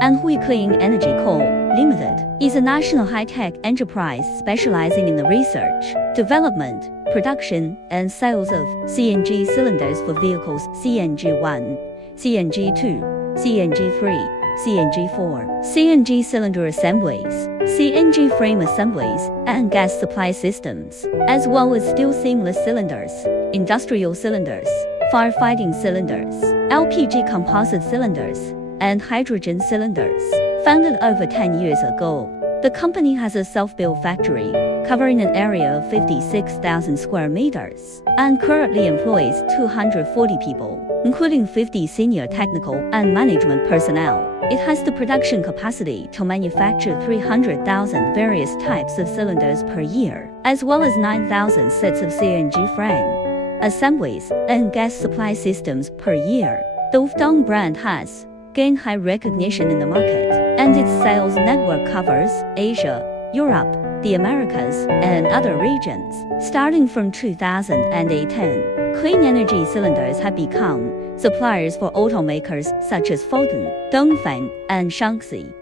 Anhui Clean Energy Co. Limited is a national high-tech enterprise specializing in the research, development, production, and sales of CNG cylinders for vehicles CNG1, CNG2, CNG3, CNG4, CNG cylinder assemblies, CNG frame assemblies, and gas supply systems, as well as steel seamless cylinders, industrial cylinders, firefighting cylinders, LPG composite cylinders, and hydrogen cylinders. Founded over 10 years ago, the company has a self-built factory covering an area of 56,000 square meters and currently employs 240 people, including 50 senior technical and management personnel. It has the production capacity to manufacture 300,000 various types of cylinders per year, as well as 9,000 sets of CNG frame assemblies and gas supply systems per year. The Foton brand has gained high recognition in the market, and its sales network covers Asia, Europe, the Americas, and other regions. Starting from 2010, clean energy cylinders have become suppliers for automakers such as Foton, Dongfeng, and Shaanxi.